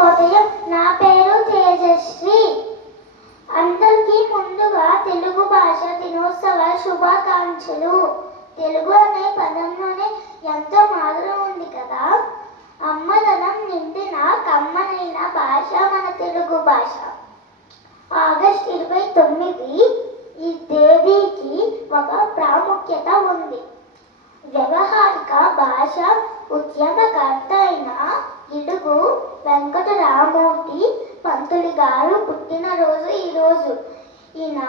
శుభోదయం. నా పేరు తేజశ్రీ. అందరికీ ముందుగా తెలుగు భాష దినోత్సవ శుభాకాంక్షలు. తెలుగు అనే పదంలోనే ఎంతో మాధుర్యం ఉంది కదా. అమ్మదనం నిండిన కమ్మనైన భాష మన తెలుగు భాష. ఆగస్టు 29 ఈ తేదీకి ఒక ప్రాముఖ్యత ఉంది. వ్యవహారిక భాష ఉద్యమకర్త అయిన ఇడుగు వెంకటరామూర్తి పంతులు గారు పుట్టినరోజు ఈరోజు. ఈయన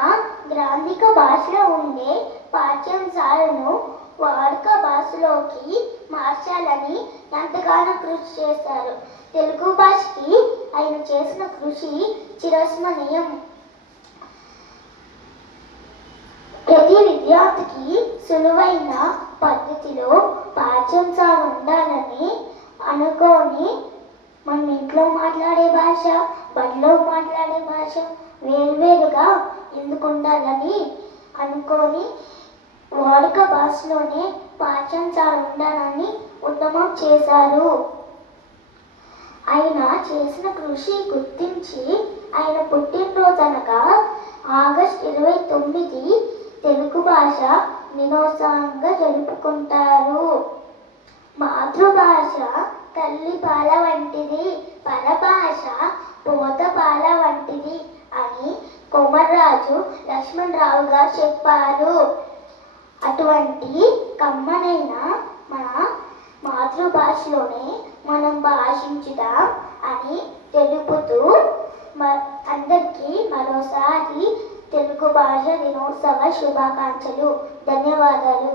గ్రాంధిక భాషలో ఉండే పాఠ్యాంశాలను వాడుక భాషలోకి మార్చాలని ఎంతగానో కృషి చేశారు. తెలుగు భాషకి ఆయన చేసిన కృషి చిరస్మరణీయం. ప్రతి విద్యార్థికి సులువైన పద్ధతిలో పాఠ్యాంశాలు ఉండాలని అనుకొని మనం ఇంట్లో మాట్లాడే భాష, బడిలో మాట్లాడే భాష వేరువేరుగా ఎందుకు ఉండాలని అనుకొని వాడుక భాషలోనే పాఠ్యాంశాలు ఉండాలని ఉద్యమం చేశారు. ఆయన చేసిన కృషి గుర్తించి ఆయన పుట్టినరోజు అనగా ఆగస్టు 29 తెలుగు భాష దినోత్సవంగా జరుపుకుంటారు. మాతృభాష తల్లి పాల వంటిది, పరభాష పోత పాల వంటిది అని కొమర్రాజు లక్ష్మణరావు గారు చెప్పారు. అటువంటి కమ్మనైన మన మాతృభాషలోనే మనం భాషించుదాం అని తెలుపుతూ అందరికీ మరోసారి తెలుగు భాష దినోత్సవ శుభాకాంక్షలు. ధన్యవాదాలు.